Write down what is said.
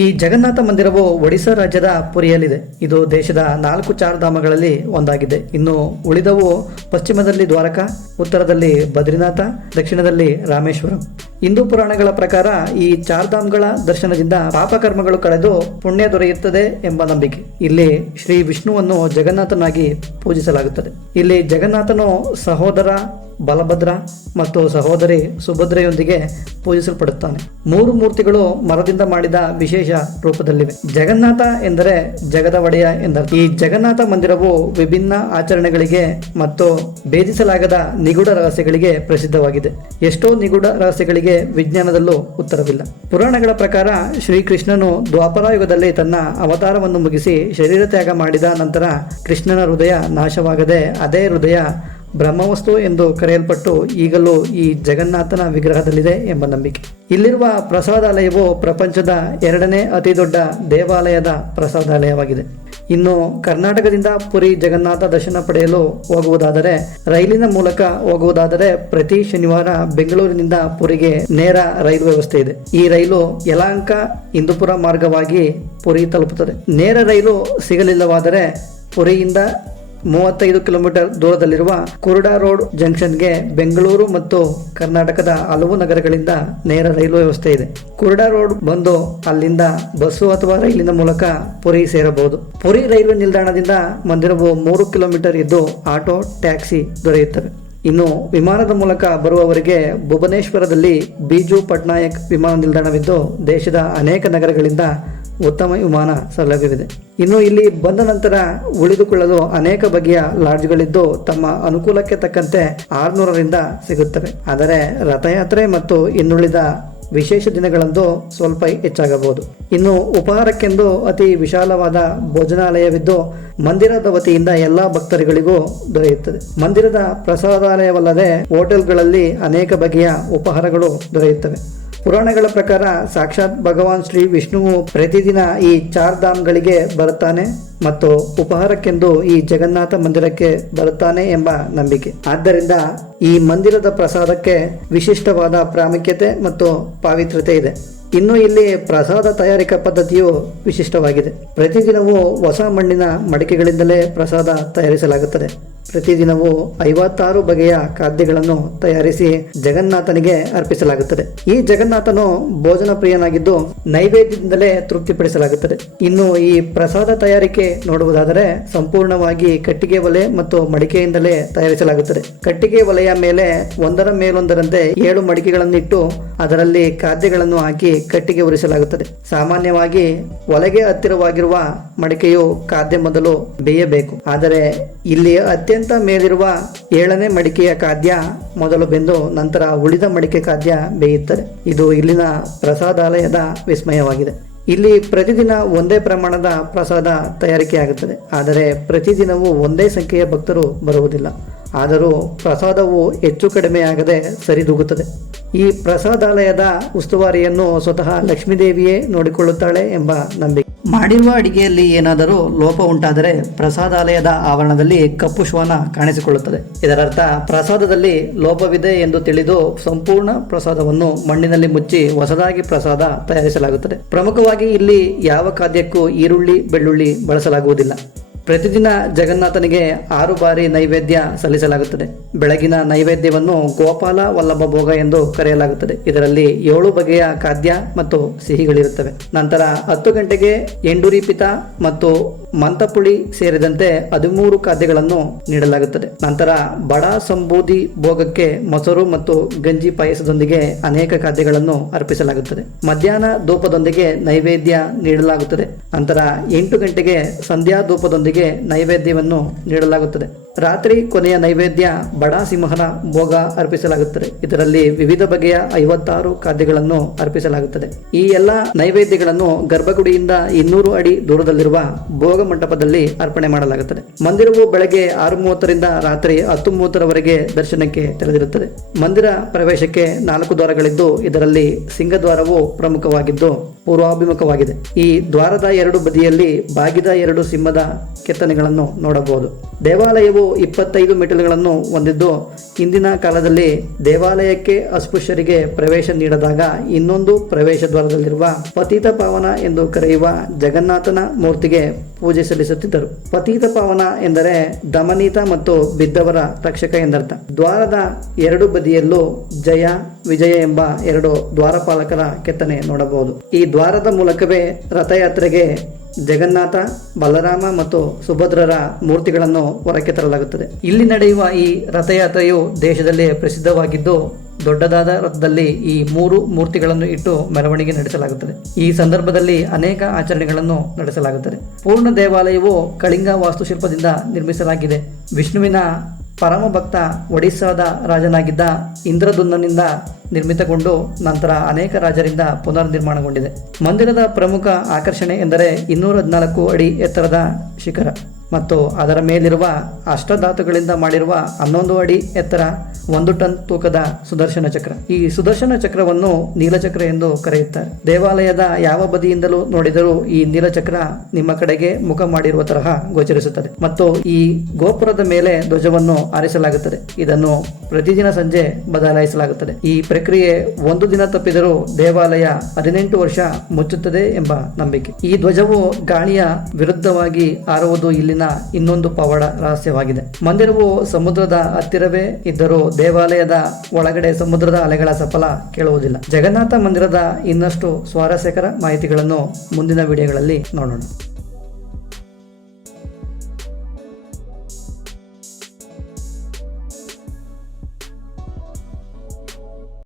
ಈ ಜಗನ್ನಾಥ ಮಂದಿರವು ಒಡಿಶಾ ರಾಜ್ಯದ ಪುರಿಯಲ್ಲಿದೆ. ಇದು ದೇಶದ 4 ಚಾರ್ಧಾಮಗಳಲ್ಲಿ ಒಂದಾಗಿದೆ. ಇನ್ನು ಉಳಿದವು ಪಶ್ಚಿಮದಲ್ಲಿ ದ್ವಾರಕಾ, ಉತ್ತರದಲ್ಲಿ ಬದ್ರಿನಾಥ, ದಕ್ಷಿಣದಲ್ಲಿ ರಾಮೇಶ್ವರಂ. ಹಿಂದೂ ಪುರಾಣಗಳ ಪ್ರಕಾರ ಈ ಚಾರ್ಧಾಮ್ಗಳ ದರ್ಶನದಿಂದ ಪಾಪಕರ್ಮಗಳು ಕಳೆದು ಪುಣ್ಯ ದೊರೆಯುತ್ತದೆ ಎಂಬ ನಂಬಿಕೆ. ಇಲ್ಲಿ ಶ್ರೀ ವಿಷ್ಣುವನ್ನು ಜಗನ್ನಾಥನಾಗಿ ಪೂಜಿಸಲಾಗುತ್ತದೆ. ಇಲ್ಲಿ ಜಗನ್ನಾಥನು ಸಹೋದರ ಬಲಭದ್ರ ಮತ್ತು ಸಹೋದರಿ ಸುಭದ್ರೆಯೊಂದಿಗೆ ಪೂಜಿಸಲ್ಪಡುತ್ತಾನೆ. 3 ಮೂರ್ತಿಗಳು ಮರದಿಂದ ಮಾಡಿದ ವಿಶೇಷ ರೂಪದಲ್ಲಿವೆ. ಜಗನ್ನಾಥ ಎಂದರೆ ಜಗದ ಒಡೆಯ ಎಂದರ್ಥ. ಈ ಜಗನ್ನಾಥ ಮಂದಿರವು ವಿಭಿನ್ನ ಆಚರಣೆಗಳಿಗೆ ಮತ್ತು ಭೇದಿಸಲಾಗದ ನಿಗೂಢ ರಹಸ್ಯಗಳಿಗೆ ಪ್ರಸಿದ್ಧವಾಗಿದೆ. ಎಷ್ಟೋ ನಿಗೂಢ ರಹಸ್ಯಗಳಿಗೆ ವಿಜ್ಞಾನದಲ್ಲೂ ಉತ್ತರವಿಲ್ಲ. ಪುರಾಣಗಳ ಪ್ರಕಾರ ಶ್ರೀಕೃಷ್ಣನು ದ್ವಾಪರಾಯುಗದಲ್ಲಿ ತನ್ನ ಅವತಾರವನ್ನು ಮುಗಿಸಿ ಶರೀರ ತ್ಯಾಗ ಮಾಡಿದ ನಂತರ ಕೃಷ್ಣನ ಹೃದಯ ನಾಶವಾಗದೆ ಅದೇ ಹೃದಯ ಬ್ರಹ್ಮವಸ್ತು ಎಂದು ಕರೆಯಲ್ಪಟ್ಟು ಈಗಲೂ ಈ ಜಗನ್ನಾಥನ ವಿಗ್ರಹದಲ್ಲಿದೆ ಎಂಬ ನಂಬಿಕೆ. ಇಲ್ಲಿರುವ ಪ್ರಸಾದಾಲಯವು ಪ್ರಪಂಚದ 2ನೇ ಅತಿ ದೊಡ್ಡ ದೇವಾಲಯದ ಪ್ರಸಾದಾಲಯವಾಗಿದೆ. ಇನ್ನು ಕರ್ನಾಟಕದಿಂದ ಪುರಿ ಜಗನ್ನಾಥ ದರ್ಶನ ಪಡೆಯಲು ಹೋಗುವುದಾದರೆ, ರೈಲಿನ ಮೂಲಕ ಹೋಗುವುದಾದರೆ ಪ್ರತಿ ಶನಿವಾರ ಬೆಂಗಳೂರಿನಿಂದ ಪುರಿಗೆ ನೇರ ರೈಲು ವ್ಯವಸ್ಥೆ ಇದೆ. ಈ ರೈಲು ಯಲಹಂಕ ಇಂದುಪುರ ಮಾರ್ಗವಾಗಿ ಪುರಿ ತಲುಪುತ್ತದೆ. ನೇರ ರೈಲು ಸಿಗಲಿಲ್ಲವಾದರೆ ಪುರಿಯಿಂದ 35 ಕಿಲೋಮೀಟರ್ ದೂರದಲ್ಲಿರುವ ಕುರುಡಾ ರೋಡ್ ಜಂಕ್ಷನ್ಗೆ ಬೆಂಗಳೂರು ಮತ್ತು ಕರ್ನಾಟಕದ ಹಲವು ನಗರಗಳಿಂದ ನೇರ ರೈಲು ವ್ಯವಸ್ಥೆ ಇದೆ. ಕುರುಡಾ ರೋಡ್ ಬಂದು ಅಲ್ಲಿಂದ ಬಸ್ಸು ಅಥವಾ ರೈಲಿನ ಮೂಲಕ ಪುರಿ ಸೇರಬಹುದು. ಪುರಿ ರೈಲ್ವೆ ನಿಲ್ದಾಣದಿಂದ ಮಂದಿರವು 3 ಕಿಲೋಮೀಟರ್ ಇದ್ದು ಆಟೋ, ಟ್ಯಾಕ್ಸಿ ದೊರೆಯುತ್ತವೆ. ಇನ್ನು ವಿಮಾನದ ಮೂಲಕ ಬರುವವರಿಗೆ ಭುವನೇಶ್ವರದಲ್ಲಿ ಬಿಜು ಪಟ್ನಾಯಕ್ ವಿಮಾನ ನಿಲ್ದಾಣವಿದ್ದು ದೇಶದ ಅನೇಕ ನಗರಗಳಿಂದ ಉತ್ತಮ ವಿಮಾನ ಸೌಲಭ್ಯವಿದೆ. ಇನ್ನು ಇಲ್ಲಿ ಬಂದ ನಂತರ ಉಳಿದುಕೊಳ್ಳಲು ಅನೇಕ ಬಗೆಯ ಲಾಡ್ಜ್ಗಳಿದ್ದು ತಮ್ಮ ಅನುಕೂಲಕ್ಕೆ ತಕ್ಕಂತೆ 600ರಿಂದ ಸಿಗುತ್ತವೆ. ಆದರೆ ರಥಯಾತ್ರೆ ಮತ್ತು ಇನ್ನುಳಿದ ವಿಶೇಷ ದಿನಗಳಂದು ಸ್ವಲ್ಪ ಹೆಚ್ಚಾಗಬಹುದು. ಇನ್ನು ಉಪಹಾರಕ್ಕೆಂದು ಅತಿ ವಿಶಾಲವಾದ ಭೋಜನಾಲಯವಿದ್ದು ಮಂದಿರದ ವತಿಯಿಂದ ಎಲ್ಲಾ ಭಕ್ತರುಗಳಿಗೂ ದೊರೆಯುತ್ತದೆ. ಮಂದಿರದ ಪ್ರಸಾದಾಲಯವಲ್ಲದೆ ಹೋಟೆಲ್ಗಳಲ್ಲಿ ಅನೇಕ ಬಗೆಯ ಉಪಹಾರಗಳು ದೊರೆಯುತ್ತವೆ. ಪುರಾಣಗಳ ಪ್ರಕಾರ ಸಾಕ್ಷಾತ್ ಭಗವಾನ್ ಶ್ರೀ ವಿಷ್ಣುವು ಪ್ರತಿದಿನ ಈ ಚಾರ್ಧಾಮ್ಗಳಿಗೆ ಬರುತ್ತಾನೆ ಮತ್ತು ಉಪಹಾರಕ್ಕೆಂದು ಈ ಜಗನ್ನಾಥ ಮಂದಿರಕ್ಕೆ ಬರುತ್ತಾನೆ ಎಂಬ ನಂಬಿಕೆ. ಆದ್ದರಿಂದ ಈ ಮಂದಿರದ ಪ್ರಸಾದಕ್ಕೆ ವಿಶಿಷ್ಟವಾದ ಪ್ರಾಮುಖ್ಯತೆ ಮತ್ತು ಪಾವಿತ್ರ್ಯತೆ ಇದೆ. ಇನ್ನು ಇಲ್ಲಿ ಪ್ರಸಾದ ತಯಾರಿಕಾ ಪದ್ಧತಿಯು ವಿಶಿಷ್ಟವಾಗಿದೆ. ಪ್ರತಿದಿನವೂ ಹೊಸ ಮಣ್ಣಿನ ಮಡಿಕೆಗಳಿಂದಲೇ ಪ್ರಸಾದ ತಯಾರಿಸಲಾಗುತ್ತದೆ. ಪ್ರತಿದಿನವೂ 56 ಬಗೆಯ ಖಾದ್ಯಗಳನ್ನು ತಯಾರಿಸಿ ಜಗನ್ನಾಥನಿಗೆ ಅರ್ಪಿಸಲಾಗುತ್ತದೆ. ಈ ಜಗನ್ನಾಥನು ಭೋಜನ ಪ್ರಿಯನಾಗಿದ್ದು ನೈವೇದ್ಯದಿಂದಲೇ ತೃಪ್ತಿಪಡಿಸಲಾಗುತ್ತದೆ. ಇನ್ನು ಈ ಪ್ರಸಾದ ತಯಾರಿಕೆ ನೋಡುವುದಾದರೆ ಸಂಪೂರ್ಣವಾಗಿ ಕಟ್ಟಿಗೆ ಒಲೆ ಮತ್ತು ಮಡಿಕೆಯಿಂದಲೇ ತಯಾರಿಸಲಾಗುತ್ತದೆ. ಕಟ್ಟಿಗೆ ಒಲೆಯ ಮೇಲೆ ಒಂದರ ಮೇಲೊಂದರಂತೆ 7 ಮಡಿಕೆಗಳನ್ನಿಟ್ಟು ಅದರಲ್ಲಿ ಖಾದ್ಯಗಳನ್ನು ಹಾಕಿ ಕಟ್ಟಿಗೆ ಉರಿಸಲಾಗುತ್ತದೆ. ಸಾಮಾನ್ಯವಾಗಿ ಒಲೆಗೆ ಹತ್ತಿರವಾಗಿರುವ ಮಡಿಕೆಯು ಖಾದ್ಯ ಮೊದಲು ಬೇಯಬೇಕು. ಆದರೆ ಇಲ್ಲಿ ಅತ್ಯಂತ ಮೇಲಿರುವ 7ನೇ ಮಡಿಕೆಯ ಖಾದ್ಯ ಮೊದಲು ಬೆಂದು ನಂತರ ಉಳಿದ ಮಡಿಕೆ ಖಾದ್ಯ ಬೇಯುತ್ತದೆ. ಇದು ಇಲ್ಲಿನ ಪ್ರಸಾದಾಲಯದ ವಿಸ್ಮಯವಾಗಿದೆ. ಇಲ್ಲಿ ಪ್ರತಿದಿನ ಒಂದೇ ಪ್ರಮಾಣದ ಪ್ರಸಾದ ತಯಾರಿಕೆಯಾಗುತ್ತದೆ. ಆದರೆ ಪ್ರತಿದಿನವೂ ಒಂದೇ ಸಂಖ್ಯೆಯ ಭಕ್ತರು ಬರುವುದಿಲ್ಲ. ಆದರೂ ಪ್ರಸಾದವು ಹೆಚ್ಚು ಕಡಿಮೆಯಾಗದೆ ಸರಿದೂಗುತ್ತದೆ. ಈ ಪ್ರಸಾದಾಲಯದ ಉಸ್ತುವಾರಿಯನ್ನು ಸ್ವತಃ ಲಕ್ಷ್ಮೀದೇವಿಯೇ ನೋಡಿಕೊಳ್ಳುತ್ತಾಳೆ ಎಂಬ ನಂಬಿಕೆ. ಮಾಡಿರುವ ಅಡಿಗೆಯಲ್ಲಿ ಏನಾದರೂ ಲೋಪ ಉಂಟಾದರೆ ಪ್ರಸಾದಾಲಯದ ಆವರಣದಲ್ಲಿ ಕಪ್ಪು ಶ್ವಾನ ಕಾಣಿಸಿಕೊಳ್ಳುತ್ತದೆ. ಇದರರ್ಥ ಪ್ರಸಾದದಲ್ಲಿ ಲೋಪವಿದೆ ಎಂದು ತಿಳಿದು ಸಂಪೂರ್ಣ ಪ್ರಸಾದವನ್ನು ಮಣ್ಣಿನಲ್ಲಿ ಮುಚ್ಚಿ ಹೊಸದಾಗಿ ಪ್ರಸಾದ ತಯಾರಿಸಲಾಗುತ್ತದೆ. ಪ್ರಮುಖವಾಗಿ ಇಲ್ಲಿ ಯಾವ ಖಾದ್ಯಕ್ಕೂ ಈರುಳ್ಳಿ, ಬೆಳ್ಳುಳ್ಳಿ ಬಳಸಲಾಗುವುದಿಲ್ಲ. ಪ್ರತಿದಿನ ಜಗನ್ನಾಥನಿಗೆ 6 ಬಾರಿ ನೈವೇದ್ಯ ಸಲ್ಲಿಸಲಾಗುತ್ತದೆ. ಬೆಳಗಿನ ನೈವೇದ್ಯವನ್ನು ಗೋಪಾಲ ವಲ್ಲಭ ಭೋಗ ಎಂದು ಕರೆಯಲಾಗುತ್ತದೆ. ಇದರಲ್ಲಿ 7 ಬಗೆಯ ಖಾದ್ಯ ಮತ್ತು ಸಿಹಿಗಳಿರುತ್ತವೆ. ನಂತರ 10 ಗಂಟೆಗೆ ಎಂಡೂರಿ ಪಿತ ಮತ್ತು ಮಂತಪುಳಿ ಸೇರಿದಂತೆ 13 ಖಾದ್ಯಗಳನ್ನು ನೀಡಲಾಗುತ್ತದೆ. ನಂತರ ಬಡ ಸಂಬೂದಿ ಭೋಗಕ್ಕೆ ಮೊಸರು ಮತ್ತು ಗಂಜಿ ಪಾಯಸದೊಂದಿಗೆ ಅನೇಕ ಖಾದ್ಯಗಳನ್ನು ಅರ್ಪಿಸಲಾಗುತ್ತದೆ. ಮಧ್ಯಾಹ್ನ ಧೂಪದೊಂದಿಗೆ ನೈವೇದ್ಯ ನೀಡಲಾಗುತ್ತದೆ. ನಂತರ 8 ಗಂಟೆಗೆ ಸಂಧ್ಯಾ ಧೂಪದೊಂದಿಗೆ ನೈವೇದ್ಯವನ್ನು ನೀಡಲಾಗುತ್ತದೆ. ರಾತ್ರಿ ಕೊನೆಯ ನೈವೇದ್ಯ ಬಡ ಸಿಂಹನ ಭೋಗ ಅರ್ಪಿಸಲಾಗುತ್ತದೆ. ಇದರಲ್ಲಿ ವಿವಿಧ ಬಗೆಯ 56 ಖಾದ್ಯಗಳನ್ನು ಅರ್ಪಿಸಲಾಗುತ್ತದೆ. ಈ ಎಲ್ಲ ನೈವೇದ್ಯಗಳನ್ನು ಗರ್ಭಗುಡಿಯಿಂದ 200 ಅಡಿ ದೂರದಲ್ಲಿರುವ ಭೋಗ ಮಂಟಪದಲ್ಲಿ ಅರ್ಪಣೆ ಮಾಡಲಾಗುತ್ತದೆ. ಮಂದಿರವು ಬೆಳಗ್ಗೆ 6:30ರಿಂದ ರಾತ್ರಿ 10:30ರವರೆಗೆ ದರ್ಶನಕ್ಕೆ ತೆರೆದಿರುತ್ತದೆ. ಮಂದಿರ ಪ್ರವೇಶಕ್ಕೆ 4 ದ್ವಾರಗಳಿದ್ದು ಇದರಲ್ಲಿ ಸಿಂಹದ್ವಾರವು ಪ್ರಮುಖವಾಗಿದ್ದು ಪೂರ್ವಾಭಿಮುಖವಾಗಿದೆ. ಈ ದ್ವಾರದ 2 ಬದಿಯಲ್ಲಿ ಬಾಗಿದ 2 ಸಿಂಹದ ಕೆತ್ತನೆಗಳನ್ನು ನೋಡಬಹುದು. ದೇವಾಲಯವು 25 ಮೆಟ್ಟಿಲುಗಳನ್ನು ಹೊಂದಿದ್ದು, ಹಿಂದಿನ ಕಾಲದಲ್ಲಿ ದೇವಾಲಯಕ್ಕೆ ಅಸ್ಪೃಶ್ಯರಿಗೆ ಪ್ರವೇಶ ನೀಡದಾಗ ಇನ್ನೊಂದು ಪ್ರವೇಶ ದ್ವಾರದಲ್ಲಿರುವ ಪತಿತ ಪಾವನ ಎಂದು ಕರೆಯುವ ಜಗನ್ನಾಥನ ಮೂರ್ತಿಗೆ ಪೂಜೆ ಸಲ್ಲಿಸುತ್ತಿದ್ದರು. ಪತಿತ ಪಾವನ ಎಂದರೆ ದಮನಿತ ಮತ್ತು ಬಿದ್ದವರ ರಕ್ಷಕ ಎಂದರ್ಥ. ದ್ವಾರದ ಎರಡು ಬದಿಯಲ್ಲೂ ಜಯ, ವಿಜಯ ಎಂಬ ಎರಡು ದ್ವಾರಪಾಲಕರ ಕೆತ್ತನೆ ನೋಡಬಹುದು. ಈ ದ್ವಾರದ ಮೂಲಕವೇ ರಥಯಾತ್ರೆಗೆ ಜಗನ್ನಾಥ, ಬಲರಾಮ ಮತ್ತು ಸುಭದ್ರರ ಮೂರ್ತಿಗಳನ್ನು ಹೊರಕ್ಕೆ ತರಲಾಗುತ್ತದೆ. ಇಲ್ಲಿ ನಡೆಯುವ ಈ ರಥಯಾತ್ರೆಯು ದೇಶದಲ್ಲೇ ಪ್ರಸಿದ್ಧವಾಗಿದ್ದು, ದೊಡ್ಡದಾದ ರಥದಲ್ಲಿ ಈ 3 ಮೂರ್ತಿಗಳನ್ನು ಇಟ್ಟು ಮೆರವಣಿಗೆ ನಡೆಸಲಾಗುತ್ತದೆ. ಈ ಸಂದರ್ಭದಲ್ಲಿ ಅನೇಕ ಆಚರಣೆಗಳನ್ನು ನಡೆಸಲಾಗುತ್ತದೆ. ಪೂರ್ಣ ದೇವಾಲಯವು ಕಳಿಂಗ ವಾಸ್ತುಶಿಲ್ಪದಿಂದ ನಿರ್ಮಿಸಲಾಗಿದೆ. ವಿಷ್ಣುವಿನ ಪರಮ ಭಕ್ತ ಒಡಿಸ್ಸಾದ ರಾಜನಾಗಿದ್ದ ಇಂದ್ರದುಮ್ನನಿಂದ ನಿರ್ಮಿತಗೊಂಡು ನಂತರ ಅನೇಕ ರಾಜರಿಂದ ಪುನರ್ ನಿರ್ಮಾಣಗೊಂಡಿದೆ. ಮಂದಿರದ ಪ್ರಮುಖ ಆಕರ್ಷಣೆ ಎಂದರೆ 214 ಅಡಿ ಎತ್ತರದ ಶಿಖರ ಮತ್ತು ಅದರ ಮೇಲಿರುವ ಅಷ್ಟಧಾತುಗಳಿಂದ ಮಾಡಿರುವ 11 ಅಡಿ ಎತ್ತರ 1 ಟನ್ ತೂಕದ ಸುದರ್ಶನ ಚಕ್ರ. ಈ ಸುದರ್ಶನ ಚಕ್ರವನ್ನು ನೀಲಚಕ್ರ ಎಂದು ಕರೆಯುತ್ತಾರೆ. ದೇವಾಲಯದ ಯಾವ ಬದಿಯಿಂದಲೂ ನೋಡಿದರೂ ಈ ನೀಲಚಕ್ರ ನಿಮ್ಮ ಕಡೆಗೆ ಮುಖ ಮಾಡಿರುವ ತರಹ ಗೋಚರಿಸುತ್ತದೆ ಮತ್ತು ಈ ಗೋಪುರದ ಮೇಲೆ ಧ್ವಜವನ್ನು ಹಾರಿಸಲಾಗುತ್ತದೆ. ಇದನ್ನು ಪ್ರತಿದಿನ ಸಂಜೆ ಬದಲಾಯಿಸಲಾಗುತ್ತದೆ. ಈ ಪ್ರಕ್ರಿಯೆ 1 ದಿನ ತಪ್ಪಿದರೂ ದೇವಾಲಯ 18 ವರ್ಷ ಮುಚ್ಚುತ್ತದೆ ಎಂಬ ನಂಬಿಕೆ. ಈ ಧ್ವಜವು ಗಾಳಿಯ ವಿರುದ್ಧವಾಗಿ ಹಾರುವುದು ಇಲ್ಲಿನ ಇನ್ನೊಂದು ಪವಾಡ ರಹಸ್ಯವಾಗಿದೆ. ಮಂದಿರವು ಸಮುದ್ರದ ಹತ್ತಿರವೇ ಇದ್ದರೂ ದೇವಾಲಯದ ಒಳಗಡೆ ಸಮುದ್ರದ ಅಲೆಗಳ ಸಫಲ ಕೇಳುವುದಿಲ್ಲ. ಜಗನ್ನಾಥ ಮಂದಿರದ ಇನ್ನಷ್ಟು ಸ್ವಾರಸ್ಯಕರ ಮಾಹಿತಿಗಳನ್ನು ಮುಂದಿನ ವಿಡಿಯೋಗಳಲ್ಲಿ ನೋಡೋಣ.